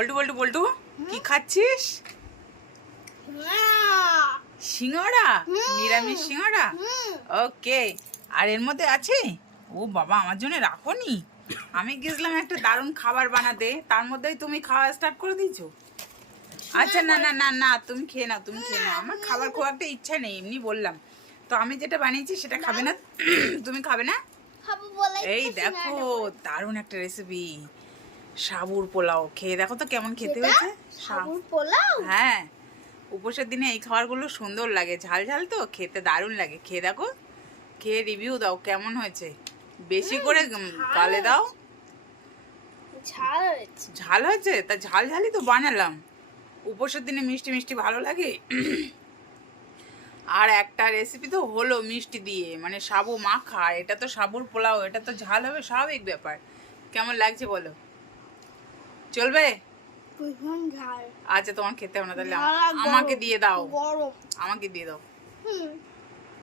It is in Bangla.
বল্টু বল্টু বল্টু কি খাচ্ছিস? সিঙ্গাড়া, নিরামিষ সিঙ্গাড়া। ওকে, আর এর মধ্যে আছে, ও বাবা আমার জন্য রাখোনি। আমি গেছিলাম একটা দারুণ খাবার বানাতে, তার মধ্যেই তুমি খাওয়া স্টার্ট করে দিয়েছো। আচ্ছা না না না না, তুমি খেয়ে নাও, তুমি খেয়ে নাও। আমার খাবার খুব একটা ইচ্ছা নেই, এমনি বললাম। তো আমি যেটা বানিয়েছি সেটা খাবে না? তুমি খাবে না? এই দেখো, দারুণ একটা রেসিপি, সাবুর পোলাও। খেয়ে দেখো তো কেমন খেতে হয়েছে। সাবুর পোলাও? হ্যাঁ, উপোসের দিনে এই খাবারগুলো সুন্দর লাগে, ঝাল ঝাল তো খেতে দারুণ লাগে। খেয়ে দেখো, খেয়ে রিভিউ দাও কেমন হয়েছে। বেশি করে গালে দাও। ঝাল হয়েছে। ঝাল হয়েছে? তা ঝাল ঝালই তো বানালাম। উপোসের দিনে মিষ্টি মিষ্টি ভালো লাগে। আর একটা রেসিপি তো হলো মিষ্টি দিয়ে, মানে সাবু মাখা। এটা তো সাবুর পোলাও, এটা তো ঝাল হবে, স্বাভাবিক ব্যাপার। কেমন লাগছে বলো? চলবে? ভীষণ ঝাল। আচ্ছা তোমার খেতে হবে না, তাহলে ঝাল আর আমাকে গরম। দিয়ে দাও, গরম। আমাকে দিয়ে দাও।